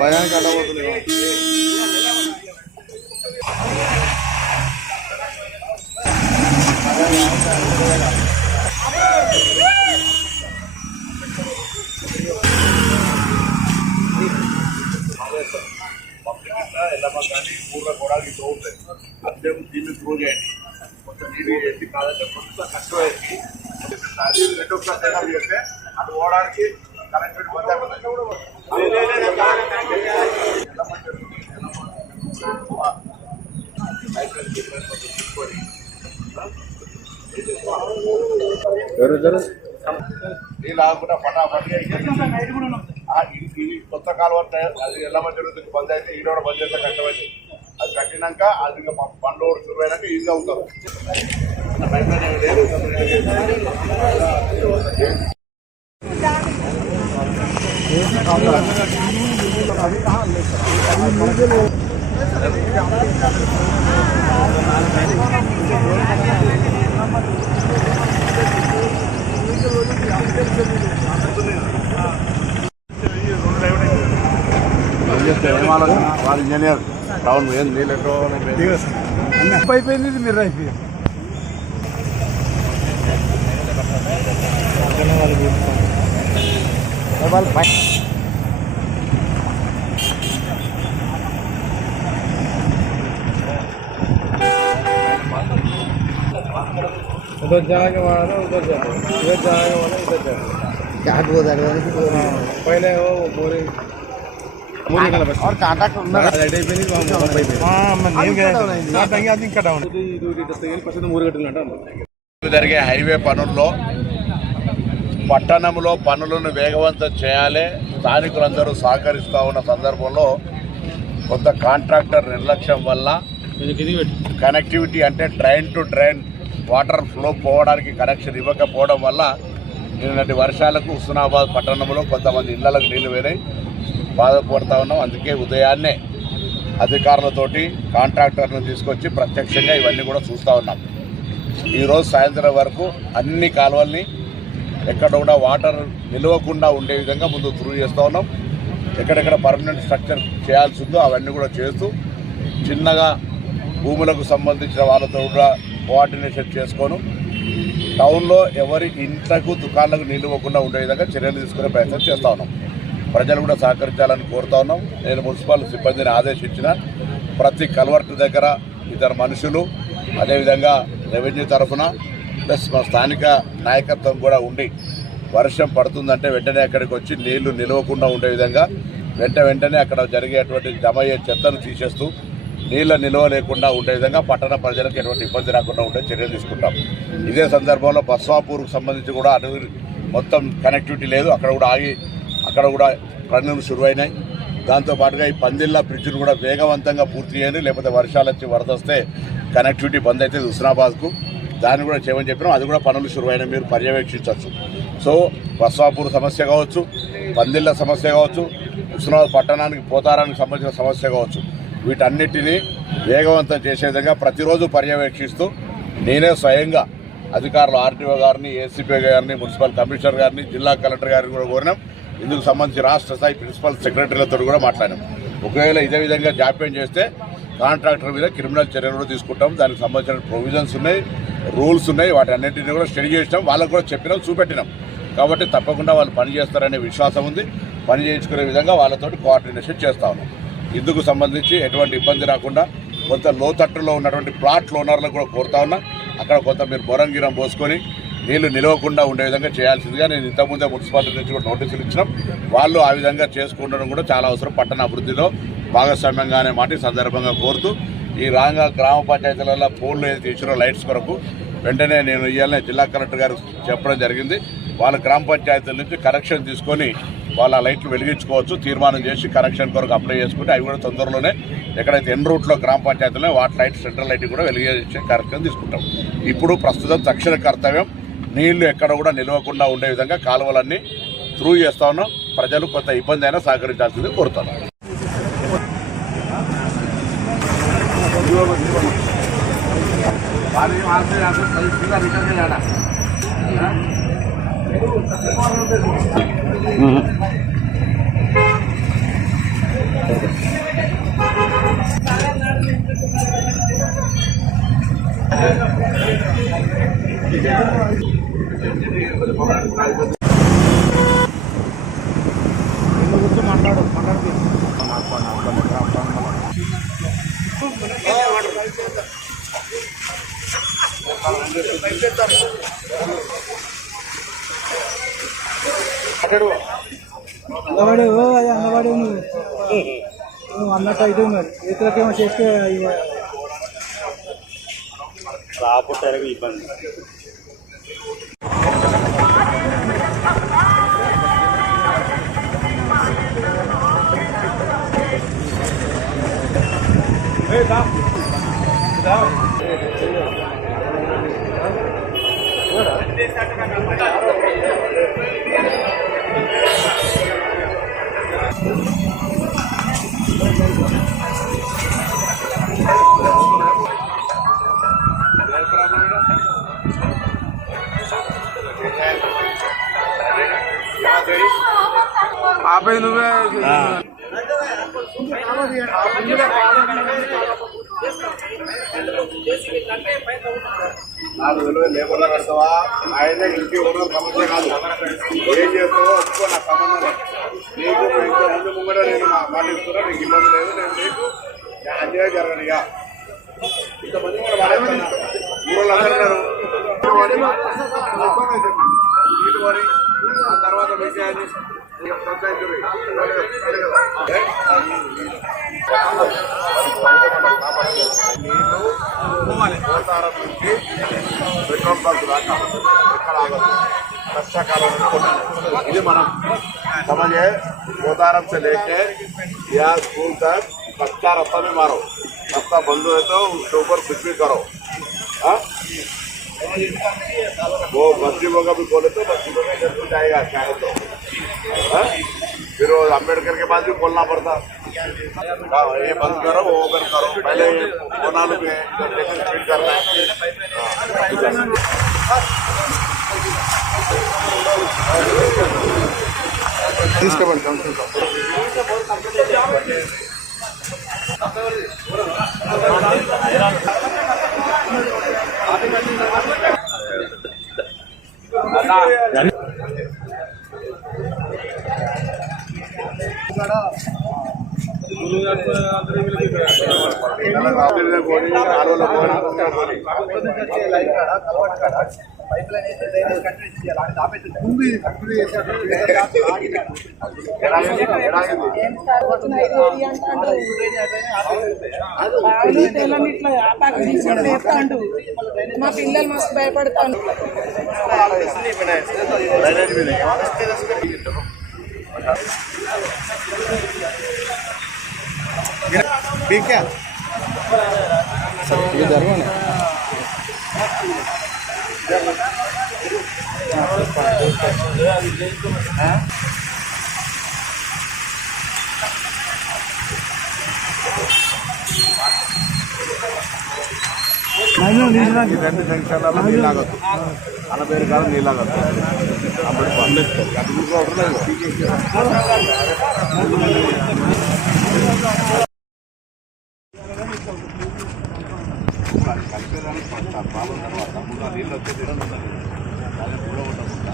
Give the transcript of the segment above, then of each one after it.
భయానికి అడ్డబోతుంది. కానీ ఊళ్ళో కూడా ఇట్లా ఉంటుంది. అదే దీన్ని త్రూ చేయండి. కొంచెం నీళ్ళు చేసి కాదంటే కొంచెం కష్టమైంది. రెండోసారి చేస్తే అది పోవడానికి కరెంట్ బంద్ అయిపోతుంది. నీళ్ళు ఆగకుండా ఫటాఫట్ ఇది కొత్త కాలువ అది ఎలా జరుగుతుంది. బంద్ అయితే ఈడ కూడా బంద్ చేస్తే కష్టమైంది. అది కట్టినాక అది బండ్లు షురు అయినాక ఈజీగా అవుతారు. వాళ్ళ ఇంజనీర్ టౌన్ ఏం నీళ్ళు అయిపోయింది. మీరు అయిపోయింది उधर जाएंगे वहाँ ना, उधर जाएंगे, इधर जाएंगे वाला इधर जाएंगे। क्या हो जाएगा पहले वो बोरिंग और कांटेक्ट జరిగే హైవే పనుల్లో పట్టణంలో పనులను వేగవంతం చేయాలి. స్థానికులందరూ సహకరిస్తూ ఉన్న సందర్భంలో కొంత కాంట్రాక్టర్ నిర్లక్ష్యం వల్ల కనెక్టివిటీ అంటే drain to drain water flow పోవడానికి కనెక్షన్ ఇవ్వకపోవడం వల్ల నిన్నటి వర్షాలకు హుస్నాబాద్ పట్టణంలో కొంతమంది ఇళ్లకు నీళ్లు వేరే బాధపడుతూ ఉన్నాం. అందుకే ఉదయాన్నే అధికారులతోటి కాంట్రాక్టర్ను తీసుకొచ్చి ప్రత్యక్షంగా ఇవన్నీ కూడా చూస్తూ ఉన్నాం. ఈరోజు సాయంత్రం వరకు అన్ని కాలువల్ని ఎక్కడ కూడా వాటర్ నిలవకుండా ఉండే విధంగా ముందు త్రూ చేస్తూ ఉన్నాం. ఎక్కడెక్కడ పర్మనెంట్ స్ట్రక్చర్ చేయాల్సి ఉందో అవన్నీ కూడా చేస్తూ చిన్నగా భూములకు సంబంధించిన వాళ్ళతో కూడా కోఆర్డినేషన్ చేసుకోను టౌన్లో ఎవరి ఇంట్లకు దుకాణాలకు నిలవకుండా ఉండే విధంగా చర్యలు తీసుకునే ప్రయత్నం చేస్తూ ఉన్నాం. ప్రజలు కూడా సహకరించాలని కోరుతా ఉన్నాం. నేను మున్సిపల్ సిబ్బందిని ఆదేశించిన ప్రతి కల్వర్ట్ దగ్గర ఇద్దరు మనుషులు, అదేవిధంగా రెవెన్యూ తరఫున ప్లస్ మా స్థానిక నాయకత్వం కూడా ఉండి వర్షం పడుతుందంటే వెంటనే అక్కడికి వచ్చి నీళ్లు నిలవకుండా ఉండే విధంగా వెంటనే అక్కడ జరిగేటువంటి జమ అయ్యే చెత్తను తీసేస్తూ నీళ్ళ నిల్వ లేకుండా ఉండే విధంగా పట్టణ ప్రజలకు ఎటువంటి ఇబ్బంది రాకుండా ఉండే చర్యలు తీసుకుంటాం. ఇదే సందర్భంలో బస్వాపూర్కు సంబంధించి కూడా అటు మొత్తం కనెక్టివిటీ లేదు. అక్కడ కూడా పనులు శురువైనాయి. దాంతోపాటుగా ఈ పందిళ్ళ బ్రిడ్జ్ను కూడా వేగవంతంగా పూర్తి చేయండి, లేకపోతే వర్షాలు వచ్చి వరద వస్తే కనెక్టివిటీ బంద్ అవుతుంది హుస్నాబాద్కు. దాన్ని కూడా చేయమని చెప్పినాం. అది కూడా పనులు శురువైనాయి, మీరు పర్యవేక్షించవచ్చు. సో బస్వాపూర్ సమస్య కావచ్చు, పందిళ్ళ సమస్య కావచ్చు, హుస్నాబాద్ పట్టణానికి పోతారానికి సంబంధించిన సమస్య కావచ్చు, వీటన్నిటినీ వేగవంతం చేసే విధంగా ప్రతిరోజు పర్యవేక్షిస్తూ నేనే స్వయంగా అధికారులు ఆర్టీఓ గారిని, ఏసీపీ గారిని, మున్సిపల్ కమిషనర్ గారిని, జిల్లా కలెక్టర్ గారిని కూడా కోరినాం. ఇందుకు సంబంధించి రాష్ట్ర స్థాయి ప్రిన్సిపల్ సెక్రటరీలతో కూడా మాట్లాడాం. ఒకవేళ ఇదే విధంగా జాప్యం చేస్తే కాంట్రాక్టర్ మీద క్రిమినల్ చర్యలు కూడా తీసుకుంటాం. దానికి సంబంధించిన ప్రొవిజన్స్ ఉన్నాయి, రూల్స్ ఉన్నాయి. వాటి అన్నింటినీ కూడా స్టడీ చేసినాం, వాళ్ళకు కూడా చెప్పినాం, చూపెట్టినాం. కాబట్టి తప్పకుండా వాళ్ళు పని చేస్తారనే విశ్వాసం ఉంది. పని చేయించుకునే విధంగా వాళ్ళతోటి కోఆర్డినేషన్ చేస్తా ఉన్నాం. ఇందుకు సంబంధించి ఎటువంటి ఇబ్బంది రాకుండా కొంత లోతట్టులో ఉన్నటువంటి ప్లాట్ ఓనర్లకు కూడా కోరుతా ఉన్నా, అక్కడ కొంత మీరు బొరంగిరం పోసుకొని నీళ్లు నిలవకుండా ఉండే విధంగా చేయాల్సిందిగా నేను ఇంతకుముందే మున్సిపాలిటీ నుంచి కూడా నోటీసులు ఇచ్చినాం. వాళ్ళు ఆ విధంగా చేసుకుంటడం కూడా చాలా అవసరం. పట్టణ అభివృద్ధిలో భాగస్వామ్యంగా అనే మాట ఈ సందర్భంగా కోరుతూ, ఈ గ్రామ పంచాయతీలలో పోల్లు ఏదైతే ఇచ్చినో లైట్స్ కొరకు వెంటనే నేను ఇవాళ జిల్లా కలెక్టర్ గారు చెప్పడం జరిగింది. వాళ్ళ గ్రామ పంచాయతీల నుంచి కనెక్షన్ తీసుకొని వాళ్ళ లైట్లు వెలిగించుకోవచ్చు, తీర్మానం చేసి కనెక్షన్ కొరకు అప్లై చేసుకుంటే అవి కూడా తొందరలోనే ఎక్కడైతే ఎన్ రూట్లో గ్రామ పంచాయతీలో వాటర్ లైట్ సెంట్రల్ లైట్ కూడా వెలిగించే కార్యక్రమం తీసుకుంటాం. ఇప్పుడు ప్రస్తుతం తక్షణ కర్తవ్యం నీళ్లు ఎక్కడ కూడా నిలవకుండా ఉండే విధంగా కాలువలన్నీ త్రూ చేస్తా ఉన్నాం. ప్రజలు కొంత ఇబ్బంది అయినా సహకరించాల్సింది కోరుతాను. అంగవాడి అది అంగవాడి నువ్వు అన్నట్టు అయితే మరి రైతులకేమో చేస్తే రాకపోతే ఇబ్బంది. ఆపై నువ్వే 4,000 లేబర్లో పెడతావా? ఆయనే ఇంటి ఓనర్ సమస్య కాదు. ఏం చేస్తావో ఒప్పుకో, నాకు సంబంధం లేదు. నీకు ఇంత ముందు ముంగడ నేను వాళ్ళు ఇస్తున్నా, నీకు ఇబ్బంది లేదు. నేను నీకు అన్యాయం జరగను. ఇక ఇంతమంది కూడా వాడేస్తున్నా ఊళ్ళందరూ నీటి పడి ఆ తర్వాత విషయాన్ని पेट्रोल पंप ये मन समझे गोदारम से लेके या स्कूल तक कच्चा रास्ता में मारो, रास्ता बंद है तो उसके ऊपर कुछ भी करो। वो मस्जिदों का भी खोले तो मस्जिदों में जरूर जाएगा चाहे तो, फिर वो अम्बेडकर के पास भी खोलना पड़ता। ये बंद करो वो ओपन करो, पहले कोनालू में स्पीड करना है। మా పిల్లలు మస్తు భయపడతాను. ठीक है ये जरूर है రెండు జంక్షన్లలో నీళ్ళాగొద్దు, అన్న పేరు కాదు నీళ్ళాగొద్దు. అప్పుడు కలిపేదానికి పాలు తర్వాత ముందు ఆ నీళ్ళు వచ్చేది అదే కూడా ఉండకుండా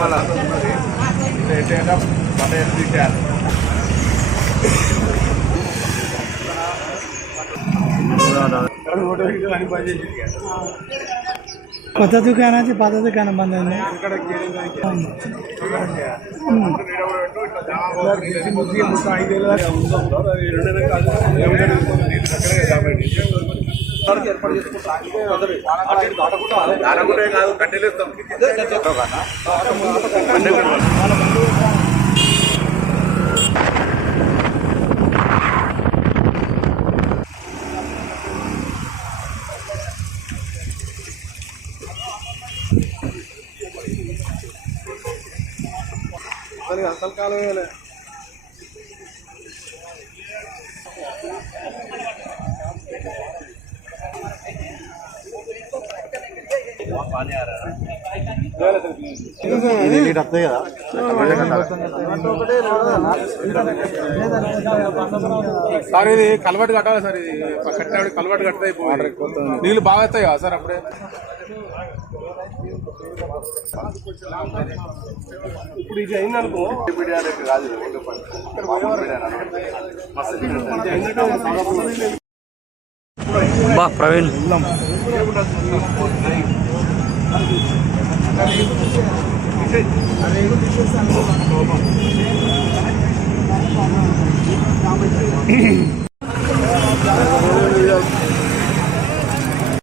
మళ్ళా మన ఎన్ని కొత్త దుకాణానికి పాత దుకాణం బంద్ అయింది. అసలు కాలం సార్ ఇది కలవాటు కట్టాలి సార్. ఇది కట్టినప్పుడు కలవాటు కట్టితే నీళ్ళు బాగా వస్తాయి కదా సార్ అప్పుడే. ఇప్పుడు ఇది అయిందనుకో బా ప్రవీణ్ అదే